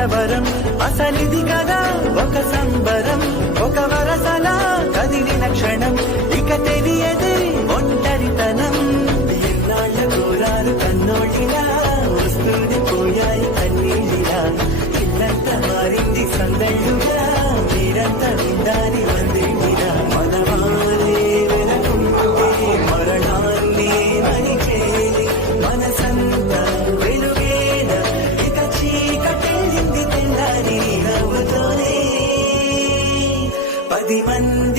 కలవరం అసలిది కదా ఒక సంబరం ఒక వరసలా కదిలిన క్షణం ఇక తెలియదే ఒంటరితనం ఎన్నాళ్ళ ఘోరాలు కన్నోటిలా వస్తూనే పోయాయి కన్నీళ్ళిలా ఇల్లంతా మారింది సందళ్ళుగా మీరంతా విందాని వందేమిరా మనవారే వెనకుంటే మరణాన్ని మరిచేది మనసంతా వెలుగేన ఇక చీకటెళ్ళింది తెల్లారి నవ్వుతోనే 10 మంది